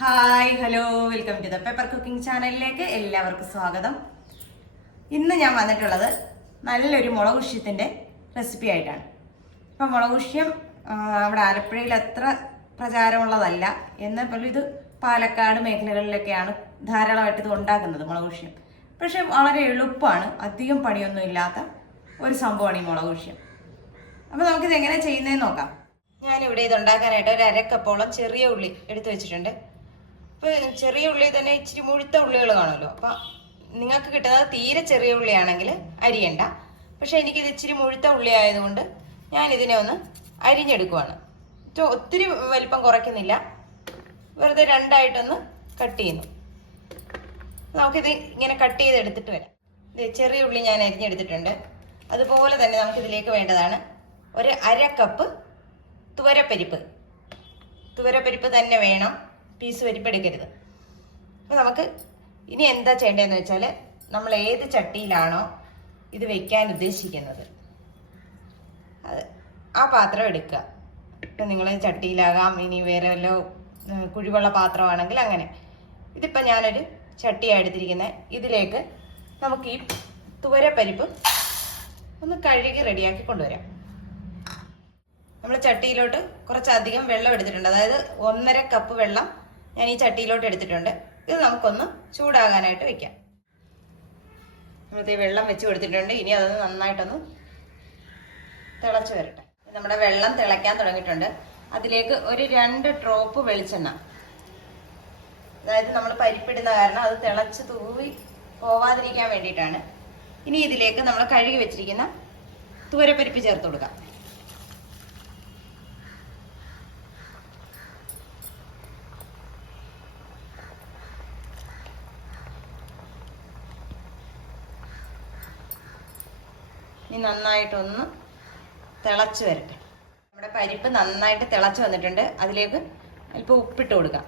Hi hello welcome to the paper cooking ചാനലിലേക്ക് എല്ലാവർക്കും സ്വാഗതം. ഇന്ന് ഞാൻ വന്നിട്ടുള്ളത് നല്ലൊരു മുളകുഷ്യത്തിന്റെ റെസിപ്പി ആയിട്ടാണ്. ഇപ്പം മുളകുഷ്യം ഉഷ്യം അവിടെ ആലപ്പുഴയിൽ അത്ര പ്രചാരമുള്ളതല്ല. എന്നാൽ പോലും ഇത് പാലക്കാട് മേഖലകളിലൊക്കെയാണ് ധാരാളമായിട്ട് ഇത് ഉണ്ടാക്കുന്നത് മുളകുഷ്യം. പക്ഷേ വളരെ എളുപ്പമാണ് അധികം പണിയൊന്നും ഇല്ലാത്ത ഒരു സംഭവമാണ് ഈ മുളകുഷ്യം. അപ്പോൾ നമുക്കിത് എങ്ങനെ ചെയ്യുന്നതെന്ന് നോക്കാം. ഞാനിവിടെ ഇത് ഉണ്ടാക്കാനായിട്ട് ഒരു അരക്കപ്പോളം ചെറിയ ഉള്ളി എടുത്തു വെച്ചിട്ടുണ്ട്. അപ്പോൾ ചെറിയ ഉള്ളി തന്നെ ഇച്ചിരി മുഴുത്ത ഉള്ളികൾ കാണുമല്ലോ. അപ്പോൾ നിങ്ങൾക്ക് കിട്ടുന്നത് തീരെ ചെറിയ ഉള്ളിയാണെങ്കിൽ അരിയണ്ട. പക്ഷെ എനിക്കിത് ഇച്ചിരി മുഴുത്ത ഉള്ളി ആയതുകൊണ്ട് ഞാൻ ഇതിനെ ഒന്ന് അരിഞ്ഞെടുക്കുവാണ്. ഒത്തിരി വലിപ്പം കുറയ്ക്കുന്നില്ല. വെറുതെ രണ്ടായിട്ടൊന്ന് കട്ട് ചെയ്യുന്നു. നമുക്കിത് ഇങ്ങനെ കട്ട് ചെയ്ത് എടുത്തിട്ട് വരാം ചെറിയ ഉള്ളി ഞാൻ അരിഞ്ഞെടുത്തിട്ടുണ്ട്. അതുപോലെ തന്നെ നമുക്കിതിലേക്ക് വേണ്ടതാണ് ഒരു അര കപ്പ് തുവരപ്പരിപ്പ്. തുവരപ്പരിപ്പ് തന്നെ വേണം. പീസ് വരിപ്പെടുക്കരുത് അപ്പോൾ നമുക്ക് ഇനി എന്താ ചെയ്യേണ്ടതെന്ന് വെച്ചാൽ നമ്മൾ ഏത് ചട്ടിയിലാണോ ഇത് വെക്കാൻ ഉദ്ദേശിക്കുന്നത്. അത് ആ പാത്രം എടുക്കുക. ഇപ്പം നിങ്ങൾ ചട്ടിയിലാകാം ഇനി വേറെ വല്ല കുഴിവുള്ള പാത്രമാണെങ്കിൽ അങ്ങനെ. ഇതിപ്പോൾ ഞാനൊരു ചട്ടിയാണ് എടുത്തിരിക്കുന്നത്. ഇതിലേക്ക് നമുക്ക് ഈ തുവരപ്പരിപ്പ് ഒന്ന് കഴുകി റെഡിയാക്കി കൊണ്ടുവരാം. നമ്മൾ ചട്ടിയിലോട്ട് കുറച്ചധികം വെള്ളം എടുത്തിട്ടുണ്ട്. അതായത് ഒന്നര കപ്പ് വെള്ളം ഞാൻ ഈ ചട്ടിയിലോട്ട് എടുത്തിട്ടുണ്ട്. ഇത് നമുക്കൊന്ന് ചൂടാകാനായിട്ട് വെക്കാം. നമ്മളത് വെള്ളം വെച്ച് കൊടുത്തിട്ടുണ്ട്. ഇനി അതൊന്ന് നന്നായിട്ടൊന്ന് തിളച്ച് വരട്ടെ. നമ്മുടെ വെള്ളം തിളയ്ക്കാൻ തുടങ്ങിയിട്ടുണ്ട്. അതിലേക്ക് ഒരു രണ്ട് ഡ്രോപ്പ് വെളിച്ചെണ്ണ. അതായത് നമ്മൾ പരിപ്പിടുന്ന കാരണം അത് തിളച്ച് തൂവി പോവാതിരിക്കാൻ വേണ്ടിയിട്ടാണ്. ഇനി ഇതിലേക്ക് നമ്മൾ കഴുകി വെച്ചിരിക്കുന്ന തൂരപ്പരിപ്പ് ചേർത്ത് കൊടുക്കാം. ഇനി നന്നായിട്ടൊന്ന് തിളച്ച് വരട്ടെ. നമ്മുടെ പരിപ്പ് നന്നായിട്ട് തിളച്ച് വന്നിട്ടുണ്ട്. അതിലേക്ക് അല്പം ഉപ്പിട്ട് കൊടുക്കാം.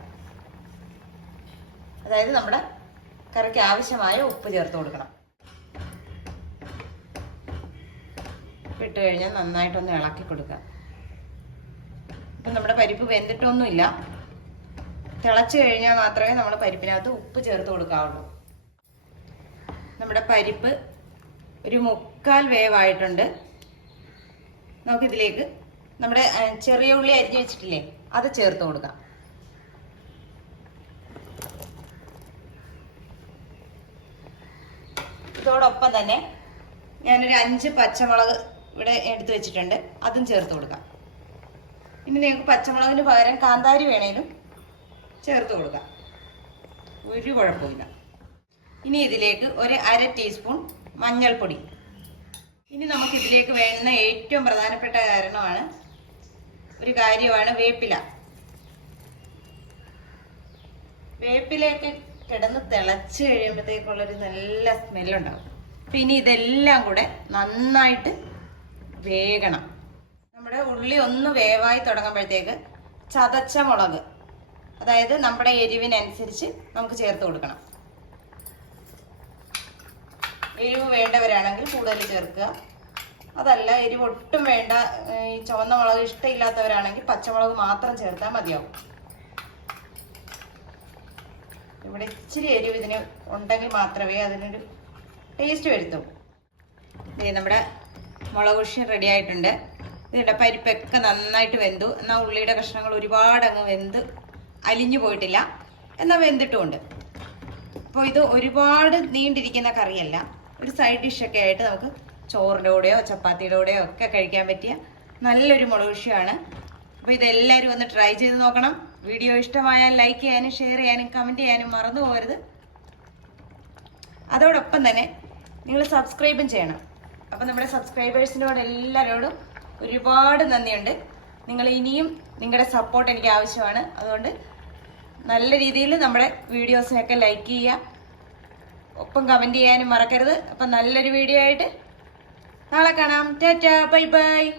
അതായത് നമ്മുടെ കറിക്ക് ആവശ്യമായ ഉപ്പ് ചേർത്ത് കൊടുക്കണം. ഉപ്പിട്ട് കഴിഞ്ഞാൽ നന്നായിട്ടൊന്ന് ഇളക്കി കൊടുക്കാം ഇപ്പം നമ്മുടെ പരിപ്പ് വെന്തിട്ടൊന്നുമില്ല. തിളച്ച് കഴിഞ്ഞാൽ മാത്രമേ നമ്മൾ പരിപ്പിനകത്ത് ഉപ്പ് ചേർത്ത് കൊടുക്കാവുള്ളൂ. നമ്മുടെ പരിപ്പ് ഒരു മുക്കാൽ വേവായിട്ടുണ്ട്. നമുക്കിതിലേക്ക് നമ്മുടെ ചെറിയ ഉള്ളി അരിഞ്ഞു വെച്ചിട്ടില്ലേ അത് ചേർത്ത് കൊടുക്കാം. ഇതോടൊപ്പം തന്നെ ഞാനൊരു അഞ്ച് പച്ചമുളക് ഇവിടെ എടുത്തു വെച്ചിട്ടുണ്ട് അതും ചേർത്ത് കൊടുക്കാം. ഇനി നിങ്ങൾക്ക് പച്ചമുളകിന് പകരം കാന്താരി വേണേലും ചേർത്ത് കൊടുക്കാം. ഒരു കുഴപ്പമില്ല ഇനി ഇതിലേക്ക് ഒരു അര ടീസ്പൂൺ മഞ്ഞൾപ്പൊടി ഇനി നമുക്ക് ഇതിലേക്ക് വേണ്ട ഏറ്റവും പ്രധാനപ്പെട്ട കാരണമാണ് ഒരു കാര്യമാണ് വേപ്പില. വേപ്പിലയൊക്കെ കിടന്ന് തിളച്ച് കഴിയുമ്പോഴത്തേക്കുള്ളൊരു നല്ല സ്മെല്ലുണ്ടാവും. അപ്പം ഇനി ഇതെല്ലാം കൂടെ നന്നായിട്ട് വേകണം. നമ്മുടെ ഉള്ളി ഒന്ന് വേവായി തുടങ്ങുമ്പോഴത്തേക്ക് ചതച്ച മുളക് അതായത് നമ്മുടെ എരിവിനനുസരിച്ച് നമുക്ക് ചേർത്ത് കൊടുക്കണം. എരിവ് വേണ്ടവരാണെങ്കിൽ കൂടുതൽ ചേർക്കുക. അതല്ല എരിവ് ഒട്ടും വേണ്ട. ഈ ചുവന്ന മുളക് ഇഷ്ടമില്ലാത്തവരാണെങ്കിൽ പച്ചമുളക് മാത്രം ചേർത്താൽ മതിയാവും. ഇവിടെ ഇച്ചിരി എരിവ് ഇതിന് ഉണ്ടെങ്കിൽ മാത്രമേ അതിനൊരു ടേസ്റ്റ് വരുത്തൂ. ഇത് നമ്മുടെ മുളക് ഉഷ്യം റെഡി ആയിട്ടുണ്ട്. ഇതിന്റെ പരിപ്പൊക്കെ നന്നായിട്ട് വെന്തു. എന്നാൽ ഉള്ളിയുടെ കഷ്ണങ്ങൾ ഒരുപാട് അങ്ങ് വെന്ത് അലിഞ്ഞു പോയിട്ടില്ല. എന്നാൽ വെന്തിട്ടുമുണ്ട്. അപ്പോൾ ഇത് ഒരുപാട് നീണ്ടിരിക്കുന്ന കറിയല്ല. ഒരു സൈഡ് ഡിഷൊക്കെ ആയിട്ട് നമുക്ക് ചോറിന്റെ കൂടെയോ ചപ്പാത്തിയുടെ കൂടെയോ ഒക്കെ കഴിക്കാൻ പറ്റിയ നല്ലൊരു മുളക് വിഷയമാണ് അപ്പോൾ ഇതെല്ലാവരും ഒന്ന് ട്രൈ ചെയ്ത് നോക്കണം. വീഡിയോ ഇഷ്ടമായാൽ ലൈക്ക് ചെയ്യാനും ഷെയർ ചെയ്യാനും കമന്റ് ചെയ്യാനും മറന്നു പോകരുത്. അതോടൊപ്പം തന്നെ നിങ്ങൾ സബ്സ്ക്രൈബും ചെയ്യണം. അപ്പം നമ്മുടെ സബ്സ്ക്രൈബേഴ്സിനോട് എല്ലാവരോടും ഒരുപാട് നന്ദിയുണ്ട്. നിങ്ങൾ ഇനിയും നിങ്ങളുടെ സപ്പോർട്ട് എനിക്ക് ആവശ്യമാണ്. അതുകൊണ്ട് നല്ല രീതിയിൽ നമ്മുടെ വീഡിയോസിനൊക്കെ ലൈക്ക് ചെയ്യുക. ഒപ്പം കമന്റ് ചെയ്യാനും മറക്കരുത്. അപ്പം നല്ലൊരു വീഡിയോ ആയിട്ട് നാളെ കാണാം. Tata bye bye